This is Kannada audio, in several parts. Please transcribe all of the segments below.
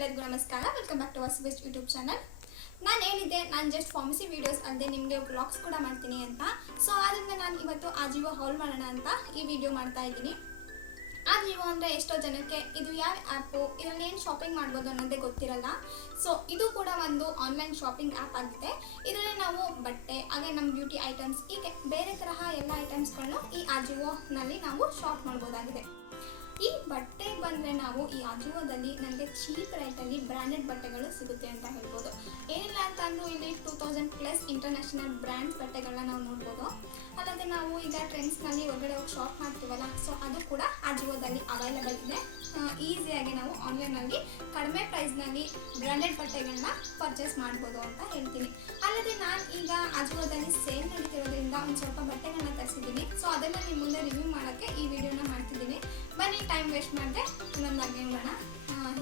ಎಲ್ಲರಿಗೂ ನಮಸ್ಕಾರ. Welcome back to Vasu best YouTube channel. ನಾನು ಹೇಳಿದ್ದೆ ನಾನು ಜಸ್ಟ್ ಫಾರ್ಮಸಿ ವೀಡಿಯೋಸ್ ಅಲ್ಲದೆ ನಿಮಗೆ ವ್ಲಾಗ್ಸ್ ಕೂಡ ಮಾಡ್ತೀನಿ ಅಂತ. ಸೊ ಆದ್ದರಿಂದ ನಾನು ಇವತ್ತು ಆಜಿಯೋ ಹಾಲ್ ಮಾಡೋಣ ಅಂತ ಈ ವಿಡಿಯೋ ಮಾಡ್ತಾ ಇದ್ದೀನಿ. ಆಜಿಯೋ ಅಂದರೆ ಎಷ್ಟೋ ಜನಕ್ಕೆ ಇದು ಯಾವ ಆ್ಯಪು, ಇದರಲ್ಲಿ ಏನು ಶಾಪಿಂಗ್ ಮಾಡ್ಬೋದು ಅನ್ನೋದೇ ಗೊತ್ತಿರಲ್ಲ. ಸೊ ಇದು ಕೂಡ ಒಂದು ಆನ್ಲೈನ್ ಶಾಪಿಂಗ್ ಆ್ಯಪ್ ಆಗಿದೆ. ಇದರಲ್ಲಿ ನಾವು ಬಟ್ಟೆ ಹಾಗೆ ನಮ್ಮ ಬ್ಯೂಟಿ ಐಟಮ್ಸ್ ಹೀಗೆ ಬೇರೆ ತರಹ ಎಲ್ಲ ಐಟಮ್ಸ್ಗಳನ್ನು ಈ ಆಜಿಯೋನಲ್ಲಿ ನಾವು ಶಾಪ್ ಮಾಡ್ಬೋದಾಗಿದೆ. ಈ ಬಟ್ಟೆಗೆ ಬಂದರೆ ನಾವು ಈ ಆಜಿಯೋದಲ್ಲಿ ನನಗೆ ಚೀಪ್ ರೇಟಲ್ಲಿ ಬ್ರ್ಯಾಂಡೆಡ್ ಬಟ್ಟೆಗಳು ಸಿಗುತ್ತೆ ಅಂತ ಹೇಳ್ಬೋದು. ಏನಿಲ್ಲ ಅಂತ ಅಂದರೂ ಇಲ್ಲಿ 2000+ ಇಂಟರ್ನ್ಯಾಷನಲ್ ಬ್ರ್ಯಾಂಡ್ಸ್ ಬಟ್ಟೆಗಳನ್ನ ನಾವು ನೋಡ್ಬೋದು. ಅಲ್ಲದೆ ನಾವು ಈಗ ಟ್ರೆಂಡ್ಸ್ನಲ್ಲಿ ಹೊರಗಡೆ ಹೋಗಿ ಶಾಪ್ ಮಾಡ್ತೀವಲ್ಲ, ಸೊ ಅದು ಕೂಡ ಆಜಿಯೋದಲ್ಲಿ ಅವೈಲೇಬಲ್ ಇದೆ. ಈಸಿಯಾಗಿ ನಾವು ಆನ್ಲೈನಲ್ಲಿ ಕಡಿಮೆ ಪ್ರೈಸ್ನಲ್ಲಿ ಬ್ರ್ಯಾಂಡೆಡ್ ಬಟ್ಟೆಗಳನ್ನ ಪರ್ಚೇಸ್ ಮಾಡ್ಬೋದು ಅಂತ ಹೇಳ್ತೀನಿ. ಅಲ್ಲದೆ ನಾನು ಈಗ ಆಜಿಯೋದಲ್ಲಿ ಸೇಲ್ ನಡೀತಿರೋದ್ರಿಂದ ಒಂದು ಸ್ವಲ್ಪ ಬಟ್ಟೆಗಳನ್ನ ತರಿಸಿದ್ದೀನಿ. ಸೊ ಅದನ್ನು ನಿಮ್ಮ ಮುಂದೆ ರಿವ್ಯೂ ಮಾಡೋಕ್ಕೆ ಈ ವಿಡಿಯೋನ ಮಾಡ್ತಿದ್ದೀನಿ. ಬನ್ನಿ ಟೈಮ್ ವೇಸ್ಟ್ ಮಾಡಿದೆ ಇನ್ನೊಂದಾಗಿ ನೋಡೋಣ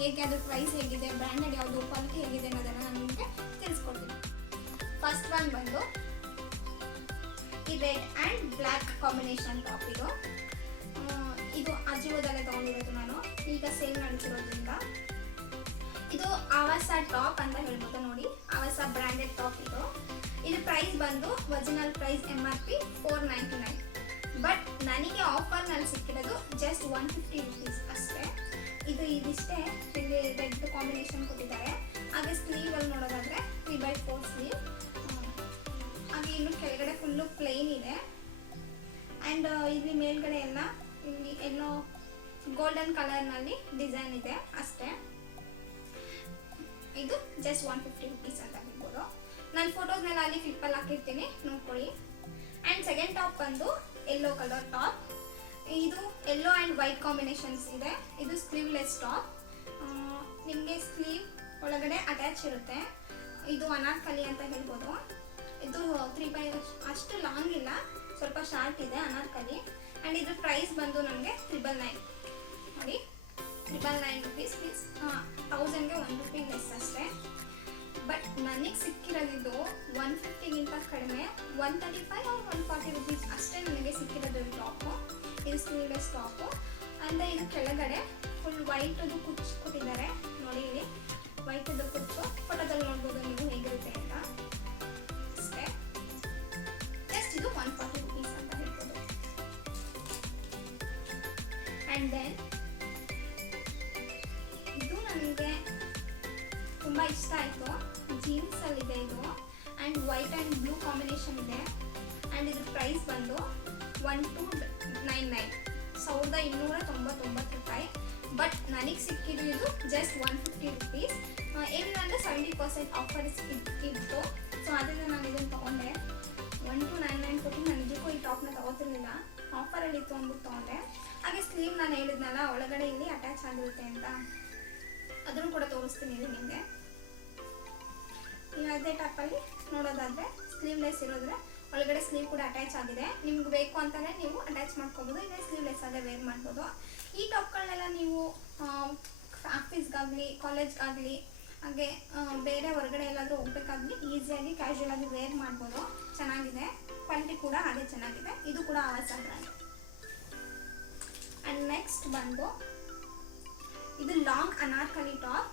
ಹೇಗೆ ಅದು ಪ್ರೈಸ್ ಹೇಗಿದೆ, ಬ್ರ್ಯಾಂಡೆಡ್ ಯಾವುದು, ಕ್ವಾಲಿಟಿ ಹೇಗಿದೆ ಅನ್ನೋದನ್ನು ನಾನು ನಿಮಗೆ ತಿಳಿಸ್ಕೊಡ್ತೀನಿ. ಫಸ್ಟ್ ಒನ್ ಬಂದು ಈ red and black combination top. ಇದು ಆಜಿಯೋದಲ್ಲೇ ತೊಗೊಂಡಿರೋದು ನಾನು, ಈಗ ಸೇಲ್ ನಡೀತಿರೋದ್ರಿಂದ. ಇದು ಆವಾಸ ಟಾಪ್ ಅಂತ ಹೇಳ್ಬೋದು. ನೋಡಿ, ಆವಾಸ ಬ್ರ್ಯಾಂಡೆಡ್ ಟಾಪ್. ಇದು ಪ್ರೈಸ್ ಬಂದು ಒರಿಜಿನಲ್ ಪ್ರೈಸ್ MRP 499. ಬಟ್ ನನಗೆ ಆಫರ್ನಲ್ಲಿ ಸಿಕ್ಕಿರೋದು ಜಸ್ಟ್ 150 ರುಪೀಸ್ ಅಷ್ಟೇ. ಇದಿಷ್ಟೇ. ಇಲ್ಲಿ ರೆಡ್ ಕಾಂಬಿನೇಷನ್ ಕೊಟ್ಟಿದ್ದಾರೆ. ಹಾಗೆ ಸ್ಲೀವಲ್ಲಿ ನೋಡೋದಾದರೆ 3/4 ಸ್ಲೀವ್. ಹಾಗೆ ಇನ್ನು ಕೆಳಗಡೆ ಫುಲ್ಲು ಪ್ಲೇನ್ ಇದೆ. ಆ್ಯಂಡ್ ಇಲ್ಲಿ ಮೇಲ್ಗಡೆ ಎಲ್ಲ ಇಲ್ಲಿ ಎಲ್ಲೋ ಗೋಲ್ಡನ್ ಕಲರ್ನಲ್ಲಿ ಡಿಸೈನ್ ಇದೆ ಅಷ್ಟೇ. ಇದು ಜಸ್ಟ್ 150 ರುಪೀಸ್ ಅಂತ ಹೇಳ್ಬೋದು. ನಾನು ಫೋಟೋಸ್ನೆಲ್ಲ ಅಲ್ಲಿ ಕ್ಲಿಪ್ಪಲ್ಲಿ ಹಾಕಿರ್ತೀನಿ, ನೋಡ್ಕೊಳ್ಳಿ. ಆ್ಯಂಡ್ ಸೆಕೆಂಡ್ ಟಾಪ್ ಬಂದು ಯೆಲ್ಲೋ ಕಲರ್ ಟಾಪ್. ಇದು ಯೆಲ್ಲೋ ಆ್ಯಂಡ್ ವೈಟ್ ಕಾಂಬಿನೇಷನ್ಸ್ ಇದೆ. ಇದು ಸ್ಲೀವ್ಲೆಸ್ ಟಾಪ್. ನಿಮಗೆ ಸ್ಲೀವ್ ಒಳಗಡೆ ಅಟ್ಯಾಚ್ ಇರುತ್ತೆ. ಇದು ಅನಾರ್ಕಲಿ ಅಂತ ಹೇಳ್ಬೋದು. ಇದು 3/5 ಅಷ್ಟು ಲಾಂಗ್ ಇಲ್ಲ, ಸ್ವಲ್ಪ ಶಾರ್ಟ್ ಇದೆ ಅನಾರ್ಕಲಿ. ಆ್ಯಂಡ್ ಇದ್ರ ಪ್ರೈಸ್ ಬಂದು ನನಗೆ 999. ನೋಡಿ, 999 ರುಪೀಸ್ ಮೀನ್ಸ್ 1000ಗೆ 1 ರೂಪಿ ಲೆಸ್ ಅಷ್ಟೇ. ಬಟ್ ನನಗೆ ಸಿಕ್ಕಿರೋದು 150ಗಿಂತ ಕಡಿಮೆ 135 or 140 ರುಪೀಸ್ ಅಷ್ಟೇ ನನಗೆ ಸಿಕ್ಕಿರೋದು ಈ ಟಾಪು. ಇದು ಸ್ಲೀವ್ಲೆಸ್ ಟಾಪು. ಅಂದರೆ ಇದು ಕೆಳಗಡೆ ಫುಲ್ ವೈಟದು ಕುಚ್ಚು ಕೊಟ್ಟಿದ್ದಾರೆ. ನೋಡಿ, ಇಲ್ಲಿ ವೈಟದು ಕುಚ್ಚು ಫೋಟೋದಲ್ಲಿ ನೋಡ್ಬೋದು ನೀವು ಹೇಗಿರುತ್ತೆ ಅಂತ ಅಷ್ಟೇ. ಜಸ್ಟ್ ಇದು 140 ರುಪೀಸ್ ಅಂತ ಹೇಳ್ಬೋದು. ಆ್ಯಂಡ್ ದೆನ್ ಇದು ನನಗೆ ತುಂಬ ಇಷ್ಟ ಆಯಿತು. ಜೀನ್ಸಲ್ಲಿದೆ ಇದು. And white and blue combination ಇದೆ. ಆ್ಯಂಡ್ ಇದ್ರ ಪ್ರೈಸ್ ಬಂದು 1299, 1299 ರೂಪಾಯಿ. ಬಟ್ ನನಗೆ ಸಿಕ್ಕಿದ್ದು ಇದು ಜಸ್ಟ್ 150 ರುಪೀಸ್. ಏನಿಲ್ಲ ಅಂದರೆ 70% ಆಫರ್ ಇತ್ತು. ಸೊ ಅದರಿಂದ ನಾನು ಇದನ್ನು ತೊಗೊಂಡೆ. 1299 ಕೊಟ್ಟು ನಾನು ನಿಜಕ್ಕೂ ಈ ಟಾಪ್ನ ತೊಗೋತಿರ್ಲಿಲ್ಲ, ಆಫರಲ್ಲಿ ಇತ್ತು ಅಂದ್ಬಿಟ್ಟು ತೊಗೊಂಡೆ. ಹಾಗೆ ಸ್ಲೀವ್ ನಾನು ಹೇಳಿದ್ನಲ್ಲ ಒಳಗಡೆ ಇಲ್ಲಿ ಅಟ್ಯಾಚ್ ಆಗಿರುತ್ತೆ ಅಂತ, ಅದನ್ನು ಕೂಡ ತೋರಿಸ್ತೀನಿ ಇದು ನಿಮಗೆ. ಅದೇ ಟಾಪಲ್ಲಿ ನೋಡೋದಾದರೆ ಸ್ಲೀವ್ಲೆಸ್ ಇರೋದ್ರೆ ಒಳಗಡೆ ಸ್ಲೀವ್ ಕೂಡ ಅಟ್ಯಾಚ್ ಆಗಿದೆ. ನಿಮ್ಗೆ ಬೇಕು ಅಂತಲೇ ನೀವು ಅಟ್ಯಾಚ್ ಮಾಡ್ಕೊಬೋದು, ಇದೇ ಸ್ಲೀವ್ಲೆಸ್ ಅದೇ ವೇರ್ ಮಾಡ್ಬೋದು. ಈ ಟಾಪ್ಗಳನ್ನೆಲ್ಲ ನೀವು ಆಫೀಸ್ಗಾಗಲಿ ಕಾಲೇಜ್ಗಾಗಲಿ ಹಾಗೆ ಬೇರೆ ಹೊರಗಡೆ ಎಲ್ಲಾದರೂ ಹೋಗ್ಬೇಕಾಗಲಿ ಈಸಿಯಾಗಿ ಕ್ಯಾಶುಯಲ್ ಆಗಿ ವೇರ್ ಮಾಡ್ಬೋದು. ಚೆನ್ನಾಗಿದೆ, ಕ್ವಾಲಿಟಿ ಕೂಡ ಹಾಗೆ ಚೆನ್ನಾಗಿದೆ. ಇದು ಕೂಡ ಆವಾಸ ಬ್ರ್ಯಾಂಡ್. ಆ್ಯಂಡ್ ನೆಕ್ಸ್ಟ್ ಬಂದು ಇದು ಲಾಂಗ್ ಅನಾರ್ಕಲಿ ಟಾಪ್.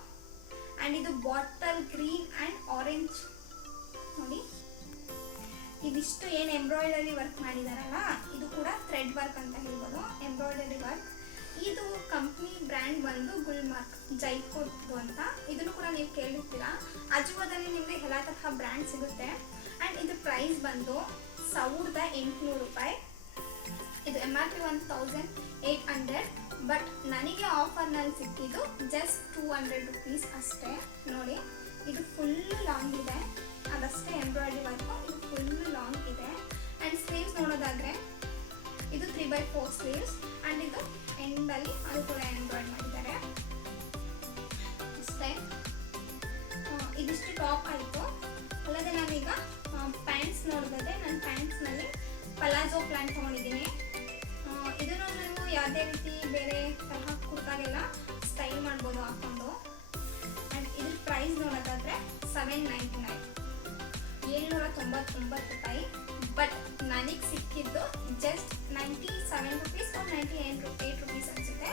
ಆ್ಯಂಡ್ ಇದು ಬಾಟಲ್ ಗ್ರೀನ್ ಆ್ಯಂಡ್ ಆರೆಂಜ್. ನೋಡಿ, ಇದಿಷ್ಟು ಏನು ಎಂಬ್ರಾಯ್ಡರಿ ವರ್ಕ್ ಮಾಡಿದಾರಲ್ಲ, ಇದು ಕೂಡ ಥ್ರೆಡ್ ವರ್ಕ್ ಅಂತ ಹೇಳ್ಬೋದು, ಎಂಬ್ರಾಯ್ಡರಿ ವರ್ಕ್. ಇದು ಕಂಪ್ನಿ ಬ್ರ್ಯಾಂಡ್ ಬಂದು ಗುಲ್ಮಾರ್ಕ್ ಜೈಪುರ್ದು ಅಂತ. ಇದನ್ನು ಕೂಡ ನೀವು ಕೇಳಿರ್ತೀರಾ. ಆಜಿಯೋದಲ್ಲಿ ನಿಮಗೆ ಎಲ್ಲ ತರಹ ಬ್ರ್ಯಾಂಡ್ ಸಿಗುತ್ತೆ. ಆ್ಯಂಡ್ ಇದು ಪ್ರೈಸ್ ಬಂದು 1800 ರೂಪಾಯಿ. ಇದು MRP 1800. ಬಟ್ ನನಗೆ ಆಫರ್ನಲ್ಲಿ ಸಿಕ್ಕಿದ್ದು ಜಸ್ಟ್ 200 ರುಪೀಸ್ ಅಷ್ಟೇ. ನೋಡಿ, ಇದು ಫುಲ್ ಲಾಂಗ್ ಇದೆ, ಅದಷ್ಟೇ ಎಂಬ್ರಾಯ್ಡರಿ ವರ್ಕು. ಇದು ಫುಲ್ ಲಾಂಗ್ ಇದೆ. ಆ್ಯಂಡ್ ಸ್ಲೀವ್ಸ್ ನೋಡೋದಾದರೆ ಇದು 3/4 ಸ್ಲೀವ್ಸ್. ಆ್ಯಂಡ್ ಇದು ಎಂಡಲ್ಲಿ ಅದು ಕೂಡ ಎಂಬ್ರಾಯ್ಡ್ ಮಾಡಿದ್ದಾರೆ ಅಷ್ಟೇ. ಇದಿಷ್ಟು ಟಾಪ್ ಆಯಿತು. ಅಲ್ಲದೆ ನಾನೀಗ ಪ್ಯಾಂಟ್ಸ್ ನೋಡೋದಾದರೆ ನಾನು ಪ್ಯಾಂಟ್ಸ್ನಲ್ಲಿ ಪಲಾಜೋ ಪ್ಯಾಂಟ್ ತೊಗೊಂಡಿದ್ದೀನಿ. ಇದನ್ನು ನೀವು ಯಾವುದೇ ರೀತಿ ಬೇರೆ ತರಹ ಕುರ್ತಾಗೆಲ್ಲ ಸ್ಟೈಲ್ ಮಾಡ್ಬೋದು ಹಾಕ್ಕೊಂಡು. ಆ್ಯಂಡ್ ಇದ್ರ ಪ್ರೈಸ್ ನೋಡೋದಾದರೆ 799, 799 ರೂಪಾಯಿ. ಬಟ್ ನನಗೆ ಸಿಕ್ಕಿದ್ದು ಜಸ್ಟ್ 97 ರುಪೀಸ್ or 98 ರುಪೀಸ್ ಅನಿಸುತ್ತೆ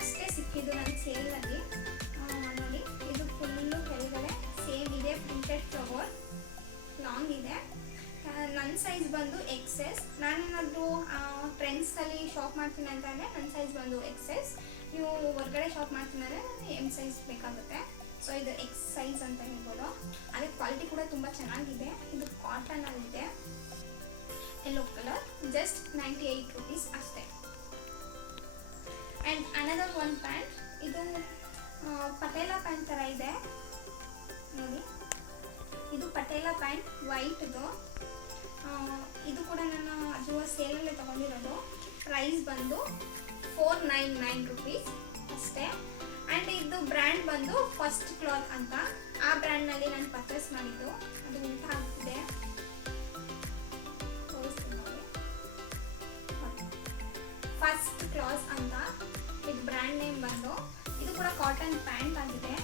ಅಷ್ಟೇ ಸಿಕ್ಕಿದ್ದು ನನಗೆ ಸೇಲ್ನಲ್ಲಿ. ನೋಡಿ, ಇದು ಪ್ರಿಂಟೆಡ್ ಫ್ಲವರ್ ಲಾಂಗ್ ಇದೆ. ನನ್ನ ಸೈಜ್ ಬಂದು XS. ನಾನೇನಾದರೂ ಟ್ರೆಂಡ್ಸಲ್ಲಿ ಶಾಪ್ ಮಾಡ್ತೀನಿ ಅಂತಂದರೆ ನನ್ನ ಸೈಜ್ ಬಂದು XS. ನೀವು ಹೊರಗಡೆ ಶಾಪ್ ಮಾಡ್ತೀನಂದರೆ ನನಗೆ M ಸೈಜ್ ಬೇಕಾಗುತ್ತೆ. ಸೊ ಇದು X ಸೈಜ್ ಅಂತ ಹೇಳ್ಬೋದು. ಅದೇ ಕ್ವಾಲಿಟಿ ಕೂಡ ತುಂಬ ಚೆನ್ನಾಗಿದೆ. ಇದು ಕಾಟನಲ್ಲಿದೆ, ಯೆಲ್ಲೋ ಕಲರ್, ಜಸ್ಟ್ 98 rupees ಅಷ್ಟೇ. ಆ್ಯಂಡ್ ಅನದರ್ ಒನ್ ಪ್ಯಾಂಟ್, ಇದು ಪಟೇಲಾ ಪ್ಯಾಂಟ್ ಥರ ಇದೆ ನೋಡಿ. ಇದು ಪಟೇಲಾ ಪ್ಯಾಂಟ್ ವೈಟ್ದು. ಇದು ಕೂಡ ನನ್ನ ಅಜುವ ಸೇಲಲ್ಲೇ ತೊಗೊಂಡಿರೋದು. ಪ್ರೈಸ್ ಬಂದು 499 rupees ಅಷ್ಟೇ. ಆ್ಯಂಡ್ ಇದು ಬ್ರ್ಯಾಂಡ್ ಬಂದು ಫಸ್ಟ್ ಕ್ಲಾತ್ ಅಂತ. ಆ ಬ್ರ್ಯಾಂಡ್ನಲ್ಲಿ ನಾನು ಪರ್ಚೇಸ್ ಮಾಡಿದ್ದು. ಅದು ಉಂಟ ಆಗ್ತಿದೆ, ಫಸ್ಟ್ ಕ್ಲಾಸ್ ಅಂತ ಇದು ಬ್ರ್ಯಾಂಡ್ ನೇಮ್ ಬಂದು. ಇದು ಕೂಡ ಕಾಟನ್ ಪ್ಯಾಂಟ್ ಆಗಿದೆ.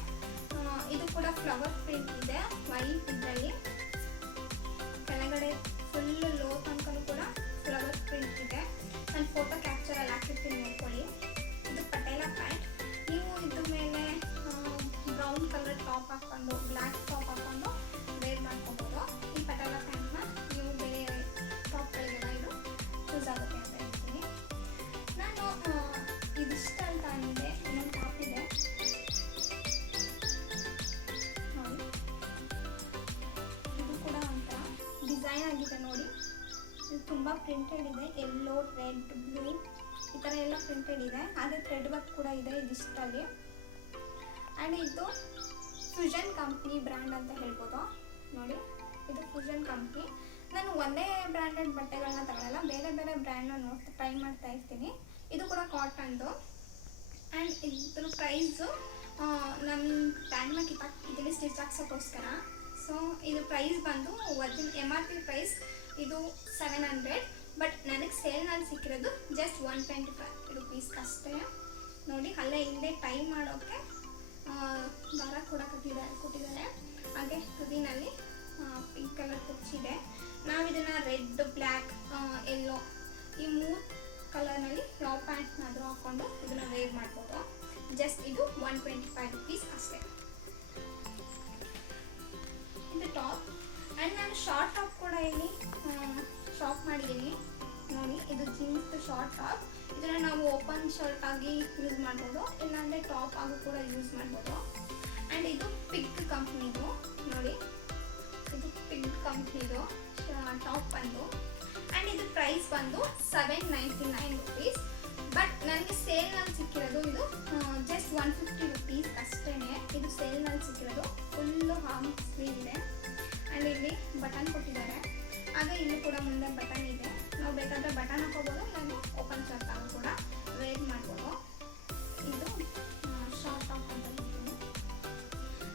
ಇದು ಕೂಡ ಫ್ಲವರ್ ಪ್ರಿಂಟ್ ಇದೆ ವೈಟ್ ಇದರಲ್ಲಿ. ಕೆಳಗಡೆ ಫುಲ್ ಲೋ ತನಕನೂ ಕೂಡ ಫ್ಲವರ್ ಪ್ರಿಂಟ್ ಇದೆ. ನಾನು ಫೋಟೋ ಕ್ಯಾಪ್ಚರಲ್ಲಿ ಹಾಕಿರ್ತೀನಿ, ನೋಡ್ಕೊಳ್ಳಿ. ಇದು ಪಟೇಲಾ ಪ್ಯಾಂಟ್. ನೀವು ಇದ್ರ ಮೇಲೆ ಬ್ರೌನ್ ಕಲರ್ ಟಾಪ್ ಹಾಕ್ಕೊಂಡು, ಬ್ಲ್ಯಾಕ್ ಟಾಪ್ ಹಾಕ್ಕೊಂಡು ವೇರ್ ಮಾಡ್ಕೋಬೋದು. ಈ ಪಟೇಲಾ ಪ್ಯಾಂಟ್ನ ನೀವು ಬೇರೆ ಟಾಪ್ಗಳಿಗೆಲ್ಲ ಇದು ಯೂಸ್ ಆಗುತ್ತೆ ಅಂತ ಹೇಳ್ತೀನಿ. ನಾನು ಇದಿಷ್ಟ ಅಂತ ಅಂದಿದೆ. ಇನ್ನೊಂದು ಟಾಪ್ ಇದೆ ನೋಡಿ. ಇದು ಕೂಡ ಒಂಥರ ಡಿಸೈನ್ ಆಗಿದೆ ನೋಡಿ. ಇದು ತುಂಬ ಪ್ರಿಂಟೆಡ್ ಇದೆ. ಯೆಲ್ಲೋ, ರೆಡ್, ಬ್ಲೂ ಈ ಥರ ಎಲ್ಲ ಪ್ರಿಂಟೆಡ್ ಇದೆ. ಹಾಗೆ ಥ್ರೆಡ್ ವರ್ಕ್ ಕೂಡ ಇದೆ ಇದಿಷ್ಟಲ್ಲಿ. ಆ್ಯಂಡ್ ಇದು ಫ್ಯೂಷನ್ ಕಂಪ್ನಿ ಬ್ರ್ಯಾಂಡ್ ಅಂತ ಹೇಳ್ಬೋದು ನೋಡಿ. ಇದು ಫ್ಯೂಷನ್ ಕಂಪ್ನಿ. ನಾನು ಒಂದೇ ಬ್ರ್ಯಾಂಡೆಡ್ ಬಟ್ಟೆಗಳನ್ನ ತಗೊಳ್ಳಲ್ಲ, ಬೇರೆ ಬೇರೆ ಬ್ರ್ಯಾಂಡ್ನ ಟ್ರೈ ಮಾಡ್ತಾ ಇರ್ತೀನಿ. ಇದು ಕೂಡ ಕಾಟನ್ದು. ಆ್ಯಂಡ್ ಇದ್ರ ಪ್ರೈಸು ನನ್ನ ಪ್ಯಾಂಟ್ನ ಇದರಲ್ಲಿ ಸ್ಟಿಚ್ ಹಾಕ್ಸೋಕ್ಕೋಸ್ಕರ. ಸೊ ಇದು ಪ್ರೈಸ್ ಬಂದು MRP ಪ್ರೈಸ್ ಇದು 700. ಬಟ್ ನನಗೆ ಸೇಲ್ನಲ್ಲಿ ಸಿಕ್ಕಿರೋದು ಜಸ್ಟ್ 125 rupees ಅಷ್ಟೇ ನೋಡಿ. ಅಲ್ಲೇ ಹಿಂದೆ ಟೈ ಮಾಡೋಕ್ಕೆ ದಾರ ಕೂಡ ಕೊಟ್ಟಿದ್ದಾರೆ. ಹಾಗೆ ತುದಿನಲ್ಲಿ ಪಿಂಕ್ ಕಲರ್ ಕುಚ್ಚಿದೆ. ನಾವು ಇದನ್ನು ರೆಡ್, ಬ್ಲ್ಯಾಕ್, ಯೆಲ್ಲೋ ಈ 3 ಕಲರ್ನಲ್ಲಿ ಯಾವ ಪ್ಯಾಂಟ್ನಾದರೂ ಹಾಕ್ಕೊಂಡು ಇದನ್ನು ವೇರ್ ಮಾಡ್ಬೋದು. ಜಸ್ಟ್ ಇದು 125 rupees ಅಷ್ಟೇ. ಇದು ಟಾಪ್. ಆ್ಯಂಡ್ ನಾನು ಶಾರ್ಟ್ ಟಾಪ್ ಕೂಡ ಇಲ್ಲಿ ಶಾಪ್ ಮಾಡಿದ್ದೀನಿ ನೋಡಿ. ಇದು ಜೀನ್ಸ್ ಶಾರ್ಟ್ ಟಾಪ್. ಇದನ್ನು ನಾವು ಓಪನ್ ಶರ್ಟ್ ಆಗಿ ಯೂಸ್ ಮಾಡ್ಬೋದು, ಇಲ್ಲಾಂದರೆ ಟಾಪ್ ಆಗಿ ಕೂಡ ಯೂಸ್ ಮಾಡ್ಬೋದು. ಆ್ಯಂಡ್ ಇದು ಪಿಗ್ ಕಂಪ್ನಿದು ನೋಡಿ. ಇದು ಪಿಗ್ ಕಂಪ್ನಿದು ಟಾಪ್ ಬಂದು. ಆ್ಯಂಡ್ ಇದು ಪ್ರೈಸ್ ಬಂದು 799 rupees. ಬಟ್ ನನಗೆ ಸೇಲ್ನಲ್ಲಿ ಸಿಕ್ಕಿರೋದು ಇದು ಜಸ್ಟ್ 150 rupees ಅಷ್ಟೇ. ಇದು ಸೇಲ್ನಲ್ಲಿ ಸಿಕ್ಕಿರೋದು. ಫುಲ್ಲು ಹಾರ್ಮ್ ಸ್ಲೀವ್ ಇದೆ. ಆ್ಯಂಡ್ ಇಲ್ಲಿ ಬಟನ್ ಕೊಟ್ಟಿದ್ದಾರೆ. ಹಾಗೆ ಇಲ್ಲಿ ಕೂಡ ಮುಂದೆ ಬಟನ್ ಇದೆ. ನಾವು ಬೇಕಾದರೆ ಬಟನ್ ಹಾಕೋಬೋದು, ಇಲ್ಲಾಂದರೆ ಓಪನ್ ಶರ್ಟ್ ಆಗಿ ಕೂಡ ವೇರ್ ಮಾಡ್ಬೋದು. ಇದು ಶಾರ್ಟ್ ಟಾಪ್ ಅಂತ ಹೇಳ್ತೀನಿ.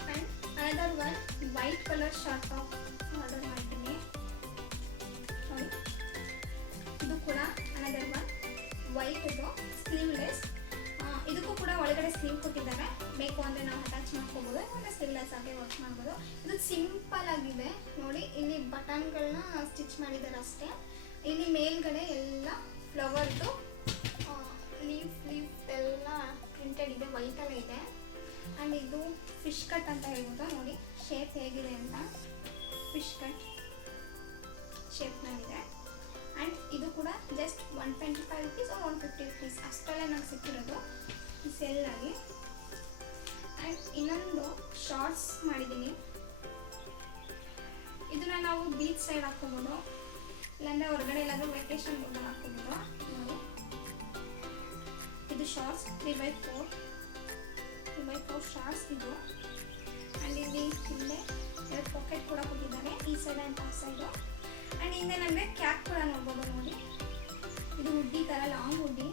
And another one white colour short top order ಮಾಡ್ತೀನಿ ನೋಡಿ. ಇದು ಕೂಡ ಅನದರ್ ಒನ್ ವೈಟ್ದು ಸ್ಲೀವ್ಲೆಸ್. ಇದಕ್ಕೂ ಕೂಡ ಒಳಗಡೆ ಸ್ಲೀವ್ ಕೊಟ್ಟಿದ್ದಾರೆ. ಬೇಕು ಅಂದರೆ ನಾವು ಅಟ್ಯಾಚ್ ಮಾಡ್ಕೋಬೋದು, ಅಂದರೆ ಸ್ಲೀವ್ಲೆಸ್ ಆಗಿ ವರ್ಕ್ ಮಾಡ್ಬೋದು. ಇದು ಸಿಂಪಲ್ ಆಗಿದೆ ನೋಡಿ. ಇಲ್ಲಿ ಬಟನ್ಗಳನ್ನ ಸ್ಟಿಚ್ ಮಾಡಿದ್ದಾರೆ ಅಷ್ಟೇ. ಇಲ್ಲಿ ಮೇಲ್ಗಡೆ ಎಲ್ಲ ಫ್ಲವರ್ದು ಲೀಫ್ ಎಲ್ಲ ಪ್ರಿಂಟೆಡ್ ಇದೆ, ವೈಟಲ್ಲೇ ಇದೆ. ಆ್ಯಂಡ್ ಇದು ಫಿಶ್ ಕಟ್ ಅಂತ ಹೇಳ್ಬೋದು ನೋಡಿ. ಶೇಪ್ ಹೇಗಿದೆ ಅಂತ ಫಿಶ್ ಕಟ್ ಶೇಪ್ನಲ್ಲಿದೆ. ಆ್ಯಂಡ್ ಇದು ಕೂಡ ಜಸ್ಟ್ 125 rupees or 150 rupees ಅಷ್ಟಲ್ಲೇ ನನಗೆ ಸಿಕ್ಕಿರೋದು ಈ ಸೇಲ್ನಾಗಿ. ಆ್ಯಂಡ್ ಇನ್ನೊಂದು ಶಾರ್ಟ್ಸ್ ಮಾಡಿದ್ದೀನಿ. ಇದನ್ನು ನಾವು ಬೀಚ್ ಸೈಡ್ ಹಾಕ್ಕೋಬೋದು, ಇಲ್ಲಾಂದರೆ ಹೊರಗಡೆ ಎಲ್ಲಾದರೂ ವೆಕೇಶನ್ ಹೋದಾಗ ಹಾಕ್ಕೋಬೋದು ನೋಡಿ. ಇದು ಶಾರ್ಟ್ಸ್ 3x4 ಶಾರ್ಟ್ಸ್ ಇದು. ಆ್ಯಂಡ್ ಇಲ್ಲಿ ಹಿಂದೆ 2 ಪಾಕೆಟ್ ಕೂಡ ಕೊಟ್ಟಿದ್ದಾರೆ, ಈ ಸೈಡ್ ಆ್ಯಂಡ್ ಆ ಸೈಡು. ಆ್ಯಂಡ್ ಹಿಂದೆ ನಮಗೆ ಕ್ಯಾಪ್ ಕೂಡ ನೋಡ್ಬೋದು ನೋಡಿ. ಇದು ಹುಡ್ಡಿ ಥರ ಲಾಂಗ್ ಹುಡ್ಡಿ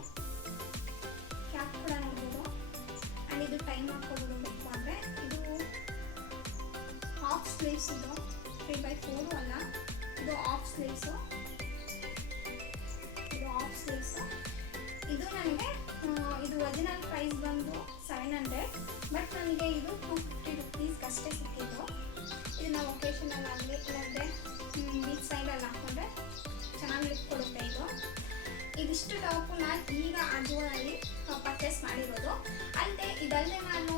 ಕ್ಯಾಪ್ ಕೂಡ ನೋಡ್ಬೋದು. ಆ್ಯಂಡ್ ಇದು ಟೈ ಮಾಡ್ಕೋಬೋದು ಬೇಕು ಅಂದರೆ. ಇದು ಹಾಫ್ ಸ್ಲೀವ್ಸ್. ಇದು 3x4 ಅಲ್ಲ, ಇದು ಹಾಫ್ ಸ್ಲೀವ್ಸು. ಇದು ನನಗೆ ಇದು ಒರಿಜಿನಲ್ ಪ್ರೈಸ್ ಬಂದು 700. ಬಟ್ ನನಗೆ ಇದು 250 rupees ಅಷ್ಟೇ ಸಿಕ್ಕಿದ್ದು. ಇದು ನಾವು ಒಕೇಶನಲ್ಲಿ ಆಗಲಿ ಇಲ್ಲಾಂದರೆ ಬೀಚ್ ಸೈಡಲ್ಲಿ ಹಾಕ್ಕೊಂಡ್ರೆ ಚೆನ್ನಾಗಿ ಲುಕ್ ಕೊಡುತ್ತೆ ಇದು. ಇದಿಷ್ಟು ಟಾಪು ನಾನು ಈಗ ಅಜುವಲ್ಲಿ ಪರ್ಚೇಸ್ ಮಾಡಿರೋದು. ಅಲ್ಲದೆ ಇದಲ್ಲದೆ ನಾನು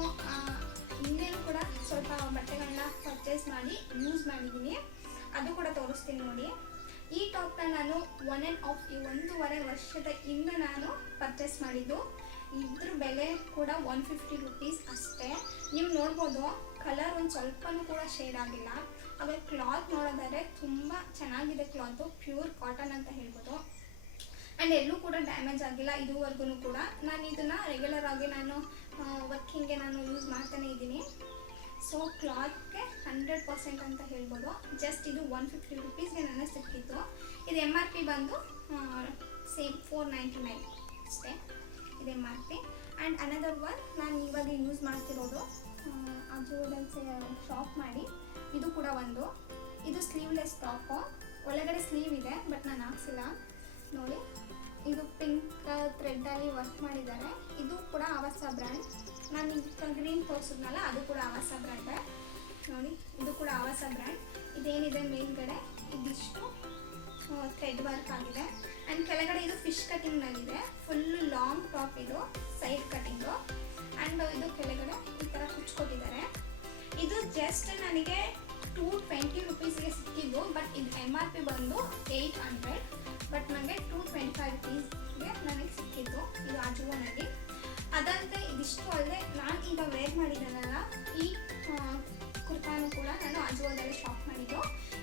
ಹಿಂದೆನೂ ಕೂಡ ಸ್ವಲ್ಪ ಬಟ್ಟೆಗಳನ್ನ ಪರ್ಚೇಸ್ ಮಾಡಿ ಯೂಸ್ ಮಾಡಿದ್ದೀನಿ, ಅದು ಕೂಡ ತೋರಿಸ್ತೀನಿ ನೋಡಿ. ಈ ಟಾಪ್ನ ನಾನು 1.5 ವರ್ಷದ ಹಿಂದೆ ನಾನು ಪರ್ಚೇಸ್ ಮಾಡಿದ್ದು. ಇದ್ರ ಬೆಲೆ ಕೂಡ 150 ರುಪೀಸ್ ಅಷ್ಟೇ. ನೀವು ನೋಡ್ಬೋದು ಕಲರ್ ಒಂದು ಸ್ವಲ್ಪನೂ ಕೂಡ ಶೇಡ್ ಆಗಿಲ್ಲ. ಆಮೇಲೆ ಕ್ಲಾತ್ ನೋಡೋದಾದ್ರೆ ತುಂಬ ಚೆನ್ನಾಗಿದೆ, ಕ್ಲಾತು ಪ್ಯೂರ್ ಕಾಟನ್ ಅಂತ ಹೇಳ್ಬೋದು. ಆ್ಯಂಡ್ ಎಲ್ಲೂ ಕೂಡ ಡ್ಯಾಮೇಜ್ ಆಗಿಲ್ಲ ಇದುವರೆಗೂ ಕೂಡ. ನಾನು ಇದನ್ನು ರೆಗ್ಯುಲರ್ ಆಗಿ ನಾನು ವರ್ಕಿಂಗ್ಗೆ ನಾನು ಯೂಸ್ ಮಾಡ್ತಾನೆ ಇದ್ದೀನಿ. ಸೊ ಕ್ಲಾತ್ಗೆ 100% ಅಂತ ಹೇಳ್ಬೋದು. ಜಸ್ಟ್ ಇದು 150 ರುಪೀಸ್ಗೆ ನನಗೆ ಸಿಕ್ಕಿತ್ತು. ಇದು MRP ಬಂದು ಸೇಮ್ 499 ಅಷ್ಟೇ, ಇದು MRP. ಆ್ಯಂಡ್ ಅನದರ್ ಒನ್ ನಾನು ಇವಾಗ ಯೂಸ್ ಮಾಡ್ತಿರೋದು ಅಜೋದಲ್ಲಿ ಶಾಪ್ ಮಾಡಿ, ಇದು ಕೂಡ ಒಂದು. ಇದು ಸ್ಲೀವ್ಲೆಸ್ ಟಾಪು, ಒಳಗಡೆ ಸ್ಲೀವ್ ಇದೆ ಬಟ್ ನಾನು ಹಾಕ್ಸಿಲ್ಲ ನೋಡಿ. ಇದು ಪಿಂಕ್ ಥ್ರೆಡ್ಡಲ್ಲಿ ವರ್ಕ್ ಮಾಡಿದ್ದಾರೆ. ಇದು ಕೂಡ ಆವಾಸ ಬ್ರ್ಯಾಂಡ್. ನಾನು ಈಗ ಗ್ರೀನ್ ತೋರಿಸಿದ್ನಲ್ಲ ಅದು ಕೂಡ ಆವಾಸ ಬ್ರ್ಯಾಂಡೇ ನೋಡಿ. ಇದು ಕೂಡ ಆವಾಸ ಬ್ರ್ಯಾಂಡ್. ಇದೇನಿದೆ ಮೇಲ್ಗಡೆ ಇದಿಷ್ಟು ಥ್ರೆಡ್ ವರ್ಕ್ ಆಗಿದೆ. ಆ್ಯಂಡ್ ಕೆಳಗಡೆ ಇದು ಫಿಶ್ ಕಟಿಂಗ್ನಲ್ಲಿದೆ. ಫುಲ್ಲು ಲಾಂಗ್ ಟಾಪ್, ಇದು ಸೈಡ್ ಕಟಿಂಗು. ಆ್ಯಂಡ್ ಇದು ಕೆಳಗಡೆ ಈ ಥರ ಕುಚ್ಕೊಟ್ಟಿದ್ದಾರೆ. ಇದು ಜಸ್ಟ್ ನನಗೆ 220 ರುಪೀಸ್ಗೆ ಸಿಕ್ಕಿದ್ದು. ಬಟ್ ಇದು MRP ಬಂದು 800, ಬಟ್ ನನಗೆ 225 ರುಪೀಸ್ಗೆ ನನಗೆ ಸಿಕ್ಕಿದ್ದು ಇದು ಅಜುವನಲ್ಲಿ. ಅದಲ್ಲದೆ ಇದಿಷ್ಟು ಅಲ್ಲದೆ ನಾನು ಈಗ ವೇರ್ ಮಾಡಿದ್ದಾನಲ್ಲ ಈ ಕುರ್ತಾನು ಕೂಡ ನಾನು ಅಜುವದಲ್ಲಿ ಶಾಪ್ ಮಾಡಿದ್ದು.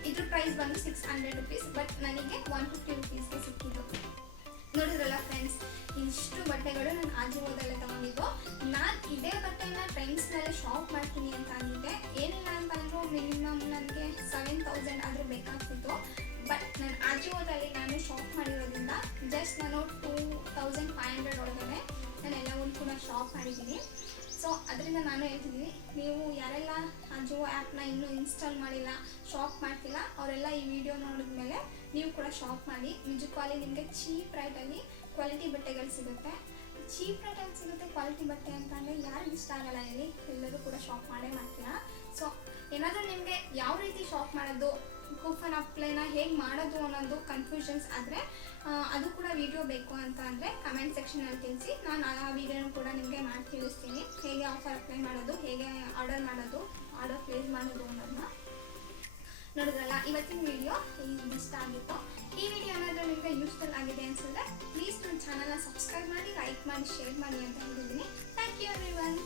ಇದ್ರ ಪ್ರೈಸ್ ಬಂದು 600 ರುಪೀಸ್, ಬಟ್ ನನಗೆ 150 ರುಪೀಸ್ಗೆ ಸಿಕ್ಕಿದ್ದು. ನೋಡಿದ್ರಲ್ಲ ಫ್ರೆಂಡ್ಸ್, ಇಷ್ಟು ಬಟ್ಟೆಗಳು ನಾನು ಅಜಿಯೋದಲ್ಲೇ ತಗೊಂಡಿದ್ದು. ನಾನು ಇದೇ ಬಟ್ಟೆನ ಟ್ರೆಂಡ್ಸ್ನಲ್ಲಿ ಶಾಪ್ ಮಾಡ್ತೀನಿ ಅಂತ ಅಂದಿದ್ದೆ. ಏನಿಲ್ಲ ಅಂತಂದ್ರೂ ಮಿನಿಮಮ್ ನನಗೆ 7000 ಆದರೂ ಬೇಕಾಗ್ತಿತ್ತು. ಬಟ್ ನಾನು ಅಜಿಯೋದಲ್ಲಿ ನಾನು ಶಾಪ್ ಮಾಡಿರೋದ್ರಿಂದ ಜಸ್ಟ್ ನಾನು 2500 ಒಳಗಡೆ ನಾನು ಎಲ್ಲವನ್ನೂ ಕೂಡ ಶಾಪ್ ಮಾಡಿದ್ದೀನಿ. ಸೊ ಅದರಿಂದ ನಾನು ಹೇಳ್ತಿದ್ದೀನಿ, ನೀವು ಯಾರೆಲ್ಲ ಅಜಿಯೋ ಆ್ಯಪ್ನ ಇನ್ನೂ ಇನ್ಸ್ಟಾಲ್ ಮಾಡಿಲ್ಲ, ಶಾಪ್ ಮಾಡ್ತಿಲ್ಲ, ಅವರೆಲ್ಲ ಈ ವಿಡಿಯೋ ನೋಡಿದ್ಮೇಲೆ ನೀವು ಕೂಡ ಶಾಪ್ ಮಾಡಿ. ನಿಜಕ್ಕೂ ನಿಮಗೆ ಚೀಪ್ ರೇಟಲ್ಲಿ ಕ್ವಾಲಿಟಿ ಬಟ್ಟೆಗಳು ಸಿಗುತ್ತೆ. ಚೀಪ್ ರೇಟಲ್ಲಿ ಸಿಗುತ್ತೆ ಕ್ವಾಲಿಟಿ ಬಟ್ಟೆ ಅಂತ ಅಂದರೆ ಯಾರಿಗೆ ಇಷ್ಟ ಆಗಲ್ಲ ಹೇಳಿ, ಎಲ್ಲರೂ ಕೂಡ ಶಾಪ್ ಮಾಡೇ ಮಾಡ್ತೀರಾ. ಸೊ ಏನಾದರೂ ನಿಮಗೆ ಯಾವ ರೀತಿ ಶಾಪ್ ಮಾಡೋದು, ಕೂಪನ್ ಅಪ್ಲೈನ ಹೇಗೆ ಮಾಡೋದು ಅನ್ನೋದು ಕನ್ಫ್ಯೂಷನ್ಸ್ ಆದರೆ ಅದು ಕೂಡ ವಿಡಿಯೋ ಬೇಕು ಅಂತ ಅಂದರೆ ಕಮೆಂಟ್ ಸೆಕ್ಷನಲ್ಲಿ ತಿಳಿಸಿ. ನಾನು ಆ ವಿಡಿಯೋನು ಕೂಡ ನಿಮಗೆ ಮಾಡಿ ತಿಳಿಸ್ತೀನಿ, ಹೇಗೆ ಆಫರ್ ಅಪ್ಲೈ ಮಾಡೋದು, ಹೇಗೆ ಆರ್ಡರ್ ಮಾಡೋದು, ಆರ್ಡರ್ ಪ್ಲೇಸ್ ಮಾಡೋದು ಅನ್ನೋದನ್ನ. ನೋಡಿದ್ರಲ್ಲ ಇವತ್ತಿನ ವಿಡಿಯೋ ಇಷ್ಟ ಆಗಿತ್ತು. ಈ ವಿಡಿಯೋ ಏನಾದರೂ ನಿಮಗೆ ಯೂಸ್ಫುಲ್ ಆಗಿದೆ ಅನಿಸಿದ್ರೆ ಪ್ಲೀಸ್ ನನ್ನ ಚಾನಲ್ನ ಸಬ್ಸ್ಕ್ರೈಬ್ ಮಾಡಿ, ಲೈಕ್ ಮಾಡಿ, ಶೇರ್ ಮಾಡಿ ಅಂತ ಹೇಳಿದ್ದೀನಿ. Thank you everyone.